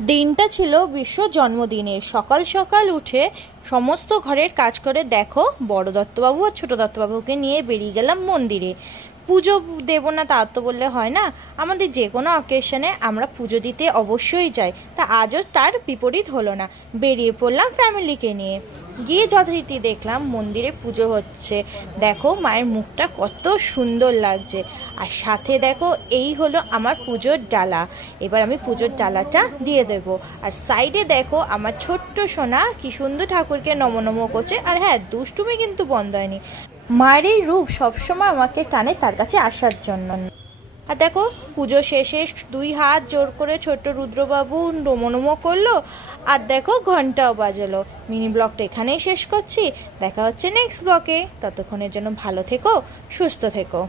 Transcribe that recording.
দিনটা ছিল বিশ্ব জন্মদিনের। সকাল সকাল উঠে সমস্ত ঘরের কাজ করে দেখো, বড় দত্তবাবু আর ছোটো দত্তবাবুকে নিয়ে বেরিয়ে গেলাম মন্দিরে। পুজো দেবো না তা তো বললে হয় না, আমাদের যে কোনো অকেশনে আমরা পুজো দিতে অবশ্যই যাই, তা আজও তার বিপরীত হলো না। বেরিয়ে পড়লাম ফ্যামিলিকে নিয়ে। গিয়ে যথারীতি দেখলাম মন্দিরে পুজো হচ্ছে। দেখো মায়ের মুখটা কত সুন্দর লাগছে। আর সাথে দেখো এই হলো আমার পুজোর ডালা। এবার আমি পুজোর ডালাটা দিয়ে দেবো। আর সাইডে দেখো আমার ছোট্ট সোনা কি সুন্দর ঠাকুরকে নম নম করছে। আর হ্যাঁ দুষ্টুমি কিন্তু বন্ধ হয়নি। মায়ের এই রূপ সবসময় আমাকে টানে তার কাছে আসার জন্য। আর দেখো, পুজো শেষে দুই হাত জোর করে ছোট্ট রুদ্রবাবু নমনমো করল, আর দেখো ঘন্টাও বাজালো। মিনি ব্লগটা এখানেই শেষ করছি, দেখা হচ্ছে নেক্সট ব্লকে ততক্ষণের জন্য ভালো থেকো, সুস্থ থেকো।